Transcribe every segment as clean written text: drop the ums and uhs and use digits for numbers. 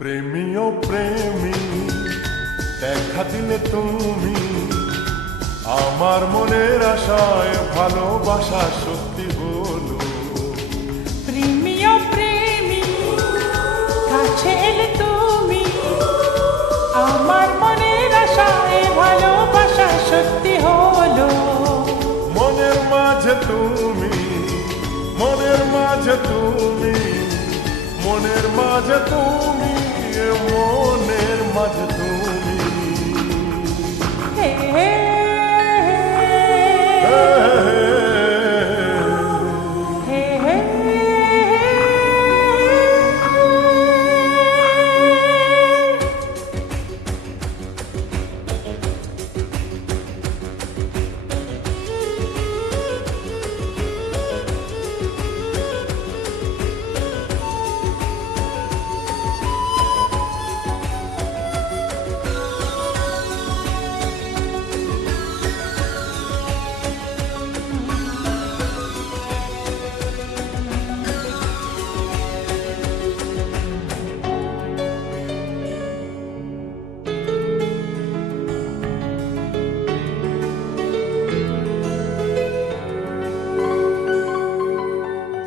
প্রেমী ও প্রেমী দেখা দিলে তুমি আমার মনের আশায় ভালোবাসা সত্যি হলো। প্রেমী ও প্রেমী কাছে এলে তুমি আমার মনের আশায় ভালোবাসা সত্যি হলো। মনের মাঝে তুমি, মনের মাঝে তুমি, মনের মাঝে তুমি, মনের মাঝে তুমি। হে হে হে হে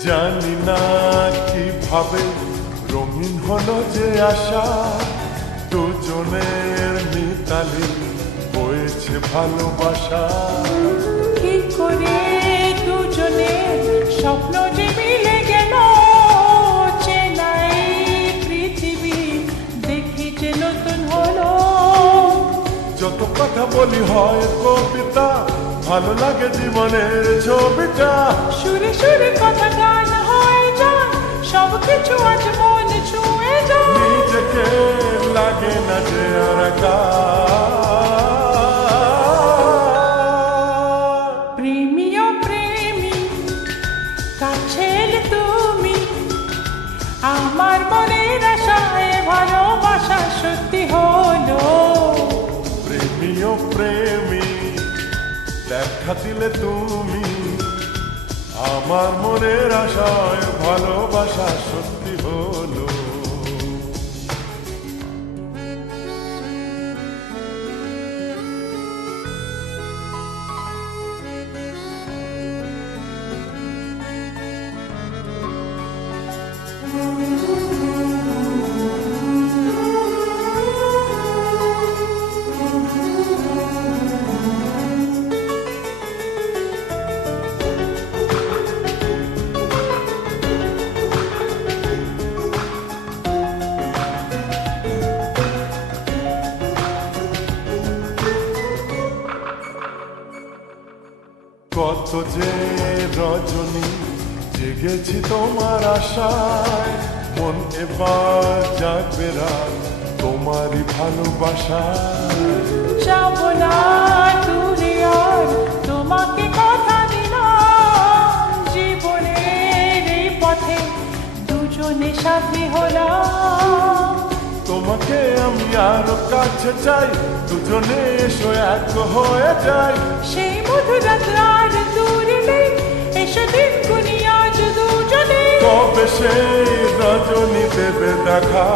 জানি না কিভাবে রঙিন হলো যে আশা, দুজনের মিতালি হয়েছে ভালোবাসা। কি করে দুজনের স্বপ্ন যে মিলে গেল, চেনাই পৃথিবী দেখি যে নতুন হলো। যত কথা বলি হয় কবিতা, ভালো লাগে জীবনের ছবিটা। সুরে সুরে কথা গান হয়ে যায়, সব কিছু আজ মন ছুঁয়ে যায়। নিজেকে লাগে না যে আর একা। প্রেমী ও প্রেমী কাছে এলে তুমি আমার মনের আশায় ভালোবাসা সত্যি হলো। প্রেমী ও প্রেমী দেখা দিলে তুমি আমার মনের আশায় ভালোবাসা সত্যি হলো। কত যে রজনী জেগেছি তোমার আশায়, মন এবার জাগবে রাত তোমারই ভালোবাসায়। যাব না দূরে আর তোমাকে কথা দিলাম, জীবনের এই পথে দুজনে সাথী হলাম। তোমাকে আমি আরো কাছে চাই, দুজনে এসো এক হয়ে যাই। সেই মধুর রাত আর দূরে নেই, এসো দিন গুনি আজ দুজনে। কবে সেই রজনী দেবে দেখা।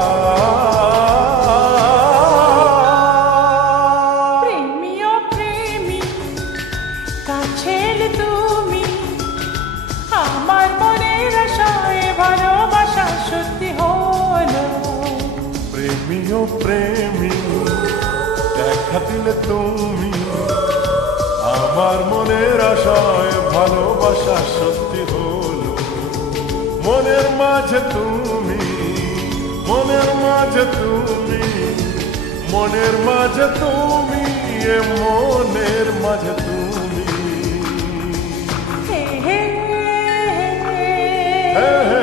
প্রেমী ও প্রেমী কাছে এলে তুমি আমার মনের আশায় ভালোবাসা সত্যি হলো। প্রেমী ও প্রেমী দেখা দিলে তুমি আমার মনের আশায় ভালোবাসা সত্যি হলো। মনের মাঝে তুমি, মনের মাঝে তুমি, মনের মাঝে তুমি, মনের মাঝে তুমি। হে হে হে হে